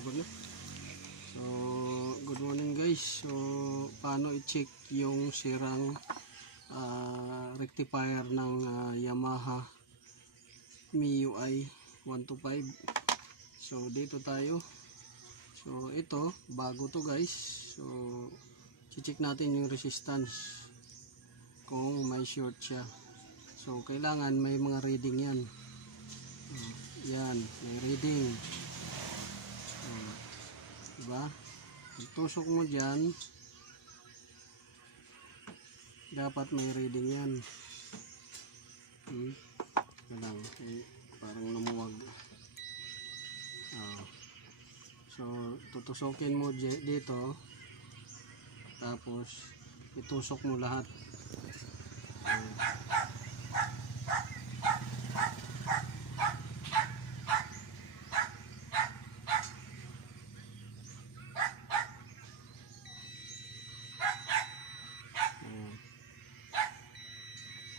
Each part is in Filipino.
So, good morning guys. So, paano i-check yung sirang rectifier ng Yamaha MIUI 125. So, dito tayo. So, ito, bago to guys. So, i-check natin yung resistance kung may short siya. So, kailangan may mga reading yan. Yan, may reading. Diba? Tusok mo dyan, dapat may reading yan. Parang lumuwag. So tutusokin mo dito, tapos itusok mo lahat.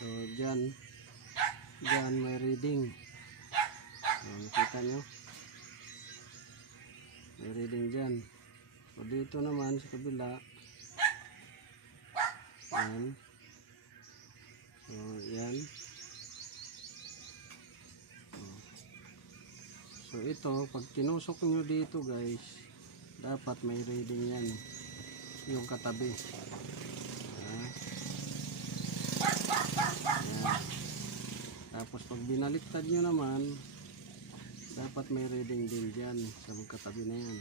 So dyan may reading. Nakita nyo? May reading dyan. So dito naman sa kabila, yan. So yan. So ito, pag tinusok nyo dito guys, dapat may reading yan, yung katabi. Tapos pag binaliktad nyo naman, dapat may reading din dyan sa magkatabi na yan.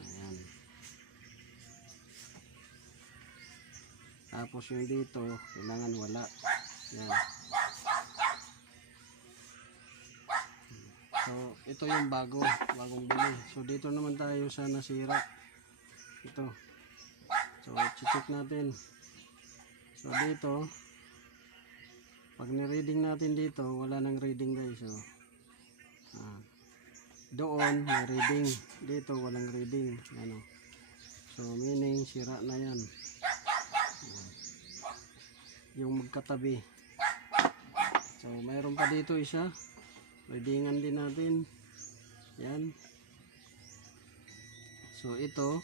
Ayan. Tapos yung dito, kailangan wala. Yan. So ito yung bagong bili. So dito naman tayo sa nasira. Ito. So check natin. So dito, pag ni-reading natin dito, wala nang reading guys. So, doon may reading, dito walang reading. Ano? So meaning sira na yan. Yung magkatabi. So mayroon pa dito isa. Readingan din natin. Yan. So ito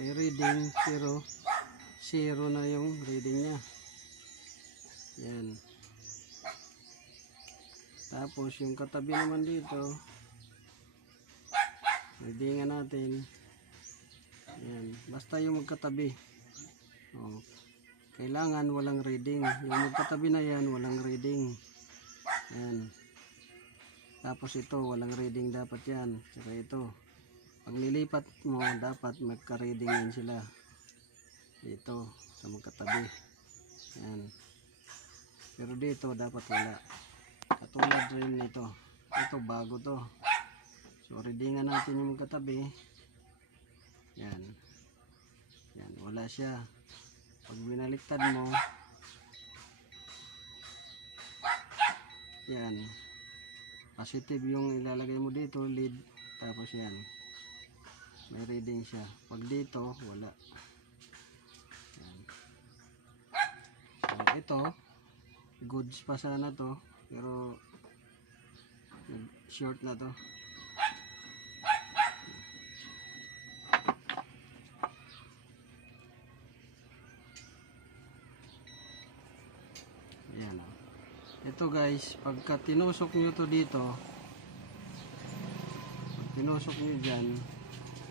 may reading pero zero na yung reading niya. Yan. Tapos yung katabi naman dito, readingan natin. Yan. Basta yung magkatabi. Kailangan walang reading. Yung magkatabi na yan, walang reading. Yan. Tapos ito, walang reading dapat yan. Saka ito. Pag nilipat mo, dapat magka-reading yan sila. Dito, sa magkatabi. Yan. Pero dito, dapat wala. Katulad rin nito. Ito, bago to. So, readingan natin yung magkatabi. Yan. Yan, wala siya. Pag binaliktad mo, yan. Positive yung ilalagay mo dito, lead. Tapos yan. May reading siya. Pag dito, wala. Yan. So, ito, goods pa sana to. Pero, short na to. Yan o. Ito guys, pagka tinusok nyo to dito, pag tinusok nyo dyan,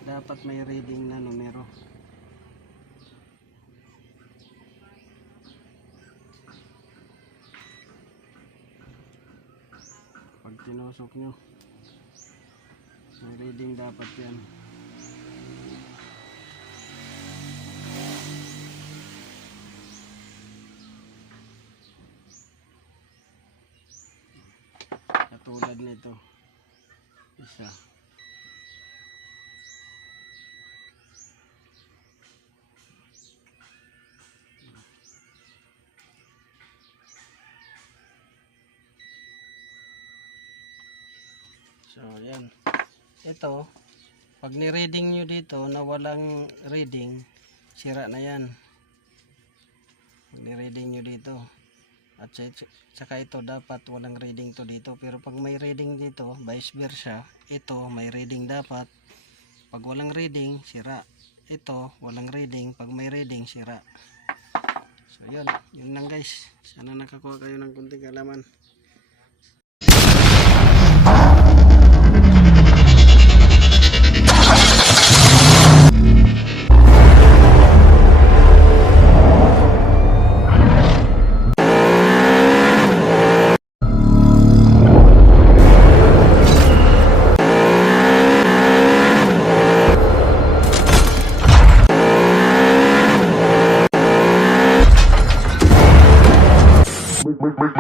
dapat may reading na numero. Pag tinusok nyo, may reading dapat yan. Katulad nito, isa. So yan. Ito, pag ni-reading nyo dito na walang reading, sira na yan. Pag ni-reading nyo dito. At saka ito dapat walang reading to dito. Pero pag may reading dito, vice versa, ito may reading dapat. Pag walang reading, sira. Ito, walang reading. Pag may reading, sira. So yun lang guys. Sana nakakuha kayo ng kunting kalaman. Make